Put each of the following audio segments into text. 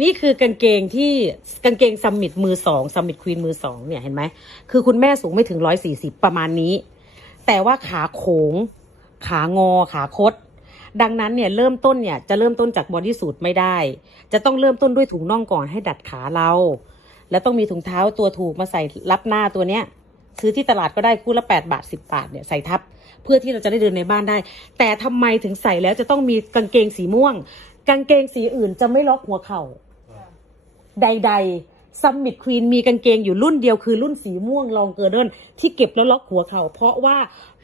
นี่คือกางเกงที่กางเกงซัมมิตมือสองซัมมิตควีนมือสองเนี่ยเห็นไหมคือคุณแม่สูงไม่ถึงร้อยสี่สิบประมาณนี้ แต่ว่าขาโขง ขางอขาคด ดังนั้นเนี่ยเริ่มต้นเนี่ยจะเริ่มต้นจากบอดี้สูทไม่ได้ จะต้องเริ่มต้นด้วยถุงน่องก่อนให้ดัดขาเรา แล้วต้องมีถุงเท้าตัวถูกมาใส่รับหน้าตัวเนี้ยซื้อที่ตลาดก็ได้คู่ละ8บาท10บาทเนี่ยใส่ทับ เพื่อที่เราจะได้เดินในบ้านได้ แต่ทำไมถึงใส่แล้วจะต้องมีกางเกงสีม่วง กางเกงสีอื่นจะไม่ล็อกหัวเข่า ใดๆซัมมิตควีนมีกางเกงอยู่รุ่นเดียวคือรุ่นสีม่วงลองเกอร์เดินที่เก็บแล้วล็อกหัวเข่า เพราะว่า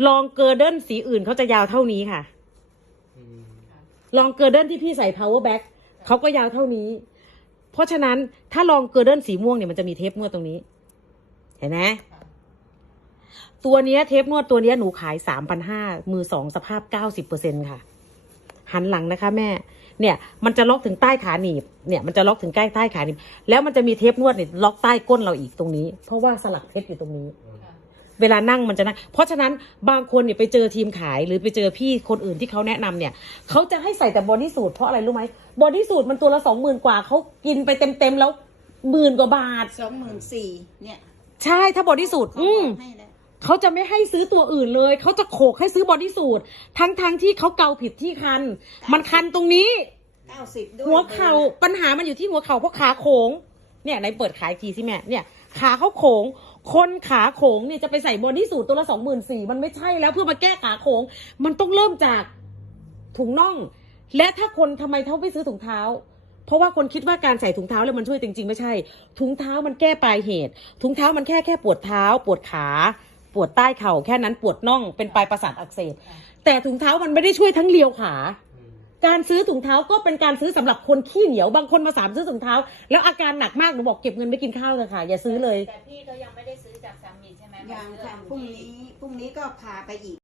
ลองเกอร์เดินสีอื่นเขาจะยาวเท่านี้ค่ะลองเกอร์เดินที่พี่ใส่ power back เขาก็ยาวเท่านี้ เพราะฉะนั้นถ้าลองเกอร์เดินสีม่วงเนี่ยมันจะมีเทปนวดตรงนี้ เห็นไหมตัวนี้เทปนวดตัวนี้หนูขายสามพันห้ามือสองสภาพเก้าสิบเปอร์เซ็นค่ะ หันหลังนะคะแม่ เนี่ยมันจะล็อกถึงใต้ขาหนีบเนี่ยมันจะล็อกถึงใกล้ใต้ขาหนีบแล้วมันจะมีเทปนวดเนี่ยล็อกใต้ก้นเราอีกตรงนี้ เพราะว่าสลักเพชรอยู่ตรงนี้ เวลานั่งมันจะนั่งเพราะฉะนั้นบางคนเนี่ยไปเจอทีมขายหรือไปเจอพี่คนอื่นที่เขาแนะนำเนี่ยเขาจะให้ใส่แต่บอดี้สูทเพราะอะไรรู้ไหมบอดี้สูทมันตัวละสองหมื่นกว่าเขากินไปเต็มๆแล้วหมื่นกว่าบาทสองหมื่นสี่เนี่ย ใช่ถ้าบอดี้สูทเขาอืมบอกให้แล้ว เขาจะไม่ให้ซื้อตัวอื่นเลย เขาจะโขกให้ซื้อบอดี้สูททั้งๆทที่เขาเกาผิดที่คัน มันคันตรงนี้ เก้าสิบด้วยหัวเข่าปัญหามันอยู่ที่หัวเข่าเพราะขาโขงเนี่ยในเปิดขายทีสิแม่เนี่ย ขาเขาโขง คนขาโขงเนี่ยจะไปใส่บอดี้สูทตัวละสองหมื่นสี่มันไม่ใช่แล้วเพื่อมาแก้ขาโขง มันต้องเริ่มจากถุงน่อง และถ้าคนทำไมเขาไม่ซื้อถุงเท้า เพราะว่าคนคิดว่าการใส่ถุงเท้าแล้วมันช่วยจริงๆ ไม่ใช่ ถุงเท้ามันแก้ปลายเหตุ ถุงเท้ามันแค่แค่ปวดเท้าปวดขา ปวดใต้เข่าแค่นั้นปวดน่องเป็นปลายประสาทอักเสบแต่ถุงเท้ามันไม่ได้ช่วยทั้งเลียวขาอืมการซื้อถุงเท้าก็เป็นการซื้อสำหรับคนขี้เหนียวบางคนมาสามซื้อถุงเท้า แล้วอาการหนักมากหนูบอกเก็บเงินไม่กินข้าวเลยค่ะ อย่าซื้อเลยแต่พี่ก็ยังไม่ได้ซื้อจากสามีใช่ไหมยังค่ะพรุ่งนี้พรุ่งนี้ก็พาไปอีก